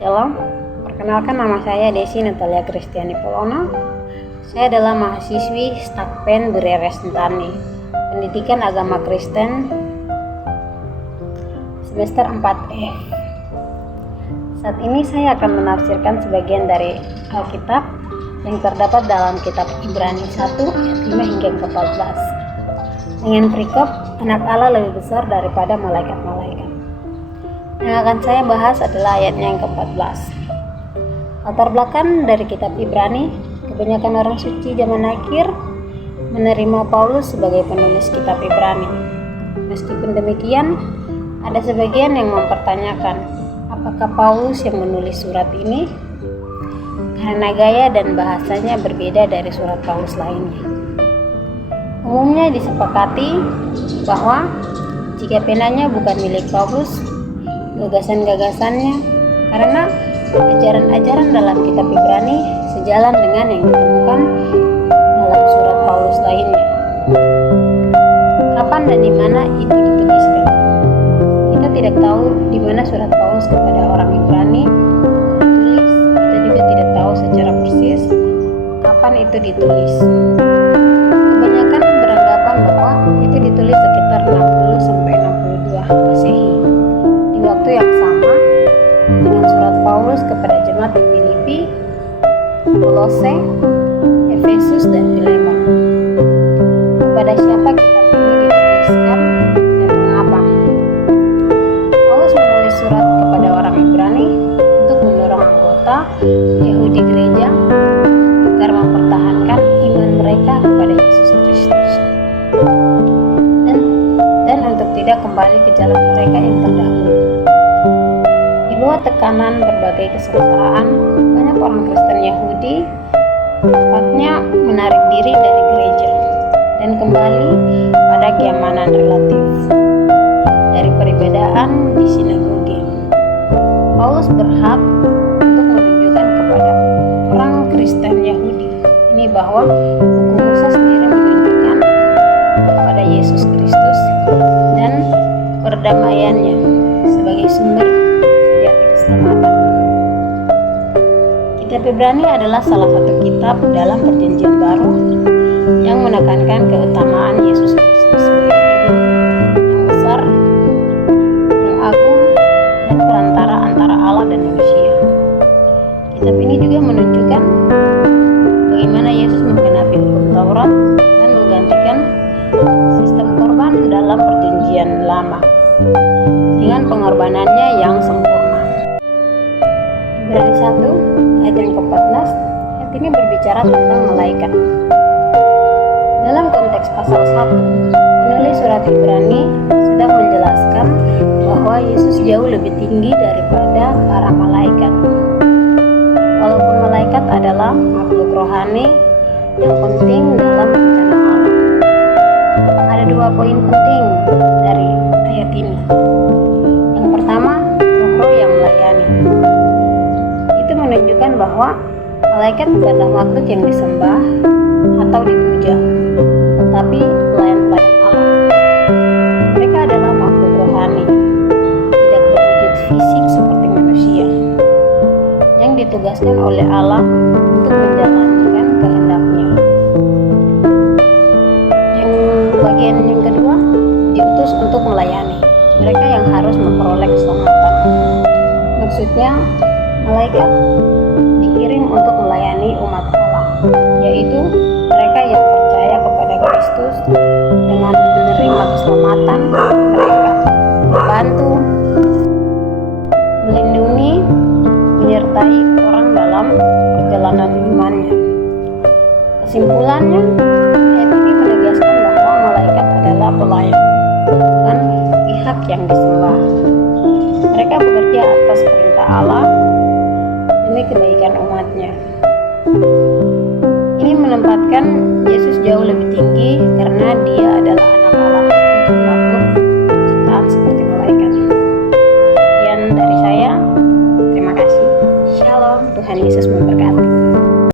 Shalom, perkenalkan nama saya Desi Natalia Kristiani Polono. Saya adalah mahasiswi Stakpen Bereres Sentani, Pendidikan Agama Kristen semester 4F. Saat ini saya akan menafsirkan sebagian dari Alkitab yang terdapat dalam kitab Ibrani 1 ayat 5 hingga 14 dengan perikop anak Allah lebih besar daripada malaikat-malaikat. Yang akan saya bahas adalah ayatnya yang ke-14. Latar belakang dari kitab Ibrani, kebanyakan orang suci zaman akhir menerima Paulus sebagai penulis kitab Ibrani. Meskipun demikian, ada sebagian yang mempertanyakan apakah Paulus yang menulis surat ini karena gaya dan bahasanya berbeda dari surat Paulus lainnya. Umumnya disepakati bahwa jika penanya bukan milik Paulus, gagasan-gagasannya karena ajaran-ajaran dalam kitab Ibrani sejalan dengan yang ditemukan dalam surat Paulus lainnya. Kapan dan di mana itu dituliskan? Kita tidak tahu di mana surat Paulus kepada orang Ibrani ditulis. Kita juga tidak tahu secara persis kapan itu ditulis. Kebanyakan beranggapan bahwa itu ditulis sekitar 60 sampai 62 Masehi. Waktu yang sama dengan surat Paulus kepada jemaat di Filipi, Kolose, Efesus, dan Filemon. Kepada siapa kitab ini dituliskan dan mengapa? Paulus menulis surat kepada orang Ibrani untuk mendorong anggota Yahudi gereja agar mempertahankan iman mereka kepada Yesus Kristus dan untuk tidak kembali ke jalan mereka yang terdahulu. Di bawah tekanan berbagai kesengsaraan, banyak orang Kristen Yahudi tampaknya menarik diri dari gereja dan kembali pada keamanan relatif dari peribadaan di sinagoge. Paulus berhak untuk menunjukkan kepada orang Kristen Yahudi ini bahwa hukum Musa sendiri menunjukkan kepada Yesus Kristus dan perdamaiannya sebagai sumber sejati keselamatan. Kitab Ibrani adalah salah satu kitab dalam Perjanjian Baru yang menekankan keutamaan Yesus Kristus sebagai Ibu yang besar, yang agung, dan perantara antara Allah dan manusia. Kitab ini juga menunjukkan bagaimana Yesus menggenapi hukum Taurat dan menggantikan sistem korban dalam Perjanjian Lama dengan pengorbanannya yang sempurna. Ibrani 1 ayat yang ke-14, ayat ini berbicara tentang malaikat. Dalam konteks pasal 1, penulis surat Ibrani sedang menjelaskan bahwa Yesus jauh lebih tinggi daripada para malaikat. Walaupun malaikat adalah makhluk rohani yang penting dalam rencana Allah. Ada dua poin penting dari ayat ini. Yang pertama, roh yang melayani. Itu menunjukkan bahwa malaikat bukanlah makhluk yang disembah atau dipuja, tetapi pelayan-pelayan Allah. Mereka adalah makhluk rohani, tidak berwujud fisik seperti manusia, yang ditugaskan oleh Allah untuk menjalankan kehendak-Nya. Bagian yang kedua, diutus untuk melayani mereka yang harus memperoleh keselamatan. Maksudnya, malaikat dikirim untuk melayani umat Allah, yaitu mereka yang percaya kepada Kristus dengan menerima keselamatan mereka, membantu, melindungi, menyertai orang dalam perjalanan imannya. Kesimpulannya, ayat ini menegaskan bahwa malaikat adalah pelayan, bukan pihak yang disembah. Mereka bekerja atas perintah Allah demi kebaikan umatnya. Ini menempatkan Yesus